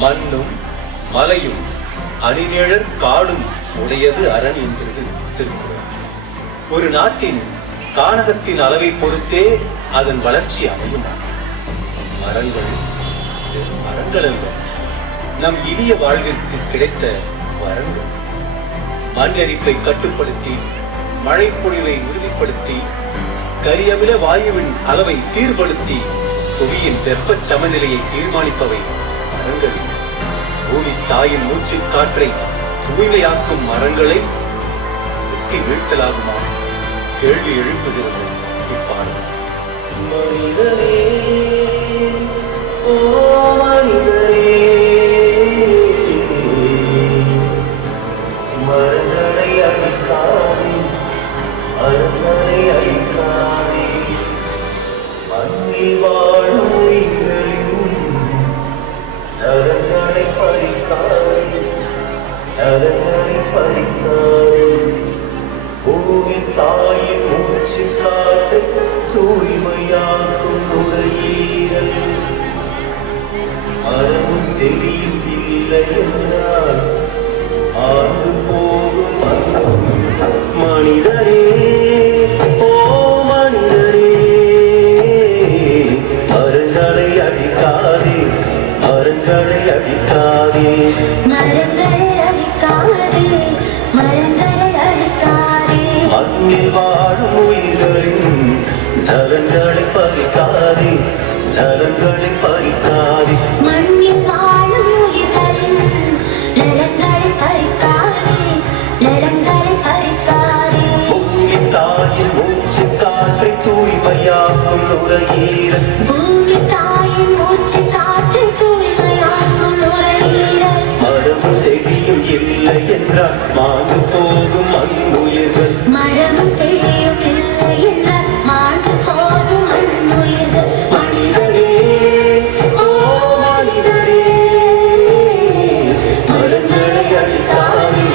மண்ணும் மலையும் அணிநிழற் காடும் உடையது அரண் என்கிறது திருக்குறள். ஒரு நாட்டின் கானகத்தின் அளவை பொறுத்தே அதன் வளர்ச்சி அமையுமா? மரங்கள் மரங்கள் அல்ல, நம் இனிய வாழ்விற்கு கிடைத்த வரங்கள். மண் எரிப்பை கட்டுப்படுத்தி, மழை பொழிவை உறுதிப்படுத்தி, கரியமில வாயுவின் அளவை சீர்படுத்தி, புவியின் வெப்ப சமநிலையை தீர்மானிப்பவை மரங்கள். பூமி தாயின் மூச்சு காற்றை தூய்மையாக்கும் மரங்களை வெட்டி வீழ்த்தலாகுமா? கேள்வி எழுப்புகிறது இப்பாடல். மனிதனே, ஓ மனிதனே, மரங்களை அழிக்காதே, மரங்களை அழிக்காதே, மண்ணில் வாழும் உயிர்களின் நலன்களை பறிக்காதே, நலன்களை பறிக்காதே. பூமி தாயின் மூச்சு காற்றை தூய்மையாக்கும் நுரையீரல். மரமும் செடியும் இல்லை என்றால் ஆண்டு போகும் மனிதனே, ஓ மனிதனே, மரங்களை அழிக்காதே, மரங்களை அழிக்காதே, மரங்களை அழிக்காதே, மரங்களை அழிக்காதே. மண்ணில் வாழும் உயிர்களின் நலன்களை பறிக்காதே, நலன்களை பறிக்காதே. மண்ணில் வாழும் உயிர்களின் நலன்களை பறிக்காதே, நலன்களை பறிக்காதே. பூமி தாயின் மூச்சு காற்றை தூய்மையாக்கும் நுரையீரல். பூமி தாயின் மூச்சு காற்றை தூய்மையாக்கும் நுரையீரல். மரமும் செடியும் இல்லை என்றால் மாண்டு போகும் மண் உயிர்கள். மரமும் செடியும் இல்லை என்றால் மாண்டு போகும் மண் உயிர்கள். மனிதனே, ஓ மனிதனே, மரங்களை அழிக்காதே,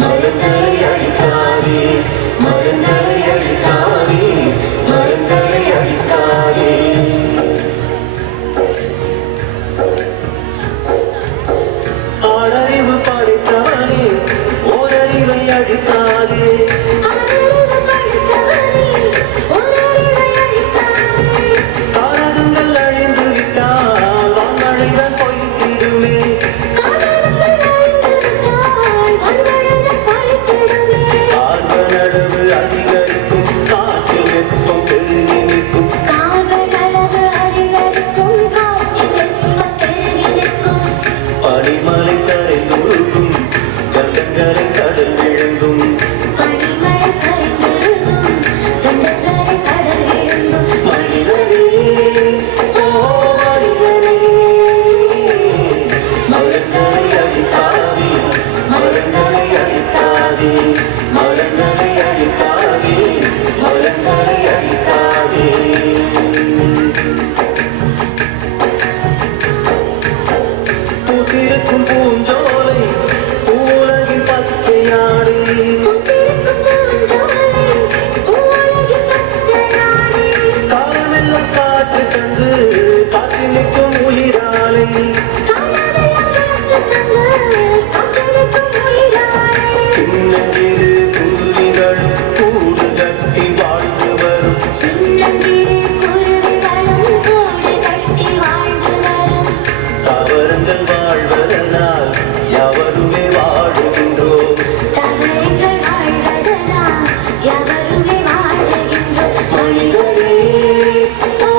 மரங்களை அழிக்காதே, மரங்களை அழிக்காதே, மரங்களை அழிக்காதே. ஆறறிவு படைத்தவனே, ஓரறிவை அழிக்காதே. அறிவு படைத்தவனே, ஓரறிவை அழிக்காதே. காரணங்கள் அழிந்து விட்டால் வான்மழைதான் பொய்த்திடுமே. காரணங்கள் அழிந்து விட்டால் வன்மழைகள் பொய்த்திடுமே. கார்பன் அளவு அதிகரிக்கும், காற்றின் வெப்பம் பெருகி நிற்கும். கார்பன் அளவு அதிகரிக்கும், காற்றின் வெப்பம் பெருகி நிற்கும். பனிமலை கரைந்துருகும், கண்டங்களை கடல் விழுங்கும். பனிமழை கரைந்தொழுகும், கண்டங்களை கடல் விழுங்கும். மனிதனே, ஓ மனிதனே, மரங்களை அழிக்காதே, மரங்களை அழிக்காதே, மரங்களை அழிக்காதே, மரங்களை அழிக்காதே. பூத்திருக்கும் பூஞ்சோலை, உலகின் பச்சை நாடு. பூத்திருக்கும் பூஞ்சோலை, உலகின் பச்சை நாடு. காலமெல்லாம் காற்று தந்து காத்து நிற்கும் உயிராலை. காலமெல்லாம் காற்று தந்து காத்து நிற்கும் உயிராலை. சின்னஞ்சிறு குருவிகளும் கூடு கட்டி வாழ்ந்து வரும். சின்னஞ்சிறு குருவிகளும் கூடு கட்டி வாழ்ந்து வரும். தாவரங்கள் வாழ்வதனால் எவருமே வாழுகின்றோம். தவறுகள் வாழ்வதனால் எவருமே வாழுகின்றோம். மனிதனே, ஓ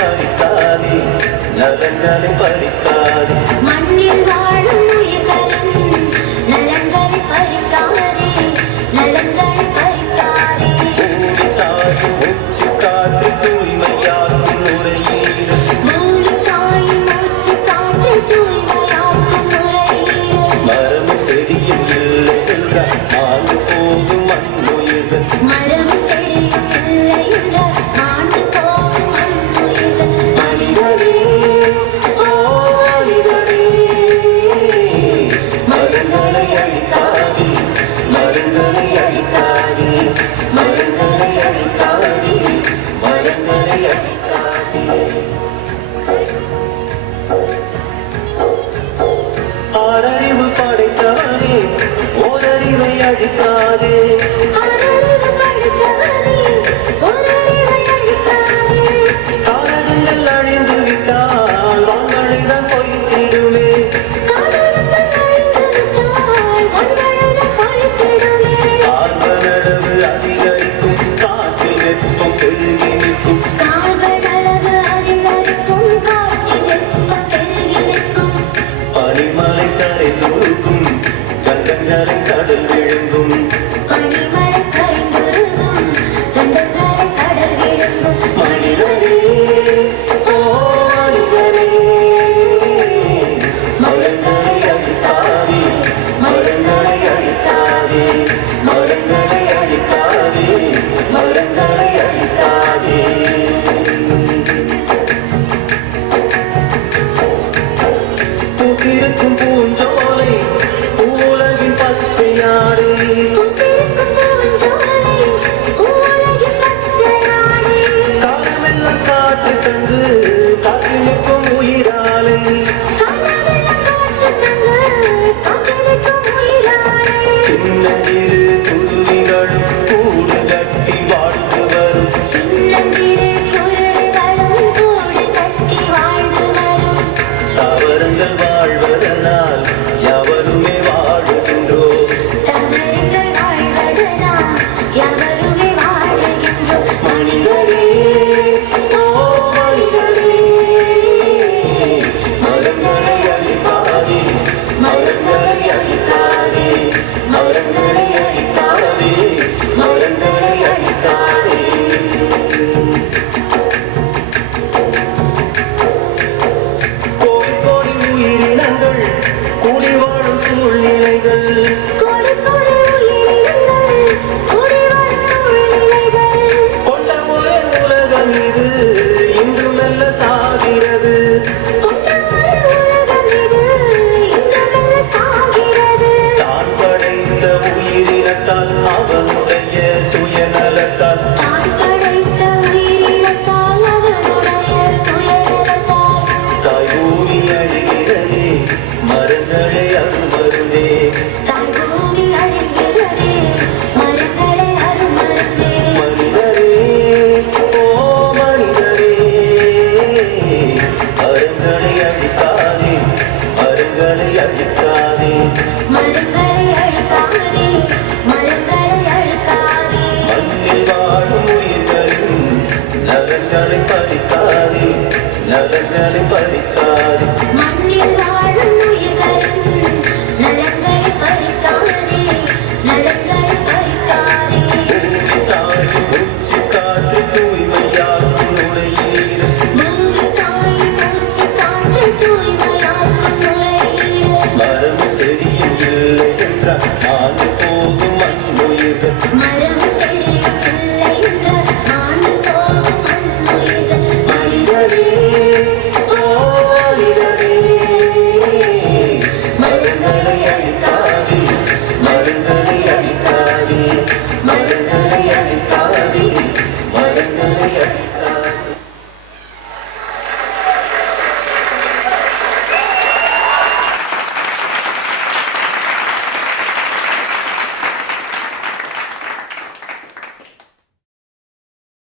பறிக்காதே நலங்களை பறிக்காதே மண்ணில் வாழும் உயிர்களின் நலங்களை பறிக்காதே நலங்களை பறிக்காதே பூமி தாயும் மூச்சு காற்று தூய்மையாக்கும் நுரையீரல் பூமி தாயின் மூச்சு காற்று தூய்மையாக்கும் நுரையீரல் மரம் செடியும் இல்லை என்றால் மாண்டு போகும் மண்ணுயிர்கள் மரம் செடியும் இல்லை என்றால் மாண்டு போகும் மண்ணுயிர்கள் மனிதனே ஓ மனிதனே மரங்களை அழிக்காதே மரங்களை அழிக்காதே மரங்களை அழிக்காதே மரங்களை அழிக்காதே ஆறறிவு படைத்தவனே ஓரறிவை அழிக்காதே அறிவு படைத்தவனே உணர்வை அழிக்காதே காலங்கள் அழிந்து விட்டால் வாங்களைதான் பொய்த்திடுமே காலங்கள் அழிந்து விட்டால் வந்தழுத போய்விடுமே ஆர்வ நடவு அதிகரிக்கும் காற்றில் வெப்பம் பெருகி நிற்கும் கால்கள் அளவு அதிகரிக்கும் காற்றின் வெப்பம் பெருகி நிற்கும் பனிமலை கரை தூக்கும் கண்டங்களை கடல் விழுங்கும் பனிமழை கரைந்துருகும் கண்டங்களை கடல் விழுங்கும் மனிதனே ஓ மனிதனே மரங்களை அழிக்காதே மரங்களை அழிக்காதே மரங்களை அழிக்காதே மரங்களை அழிக்காதே பூத்திருக்கும் பூஞ்சோலை உலகின் பச்சை நாடு பூத்திருக்கும் பூஞ்சோலை உலகின் பச்சை நாடு காலமெல்லாம் காற்று தந்து காத்து நிற்கும் உயிராலை காலமெல்லாம் காற்று தந்து காத்து நிற்கும் உயிராலை சின்னஞ்சிறு குருவிகளும் கூடு கட்டி வாழ்ந்து வரும் சின்னஞ்சிறு குருவிகளும் கூடு கட்டி வாழ்ந்து வரும் தாவரங்கள் வாழ்வதனால் எவருமே வாழுகின்றோம் தவறுகள் வாழ்வதனால் எவருமே வாழுகின்றோம் மனிதனே ஓ மனிதனே மரங்களை அழிக்காதே மரங்களை அழிக்காதே மரங்களை அழிக்காதே மரங்களை அழிக்காதே கோடி கோடி உயிரினங்கள் கூடி வாழும் சூழ்நிலைகள் கோடி கோடி உயிரினங்கள் கூடி வாழும் சூழ்நிலைகள் கொண்ட முறை உலகம் இது இன்று மெல்ல சாகிறது கொண்ட ஒரு உலகம் இது இன்று மெல்ல சாகிறது தான் படைத்த உயிரினத்தால் அவனுடைய சுயநலத்தால் தான் படைத்த உயிரினத்தால் அவனுடைய சுயநலத்தால் தாய் பூமி அழிகிறதே மரங்களை அருமருந்தே தாய் பூமி அழிகிறதே மரங்களை அருமருந்தே மனிதரே ஓ மனிதரே மரங்களை அழிக்காதே மரங்களை அழிக்காதே மரங்களை அழிக்காதே மரங்களை அழிக்காதே மண்ணில் வாழும் உயிர்களின் நலங்களை பறிக்காதே நலங்களை பறிக்காதே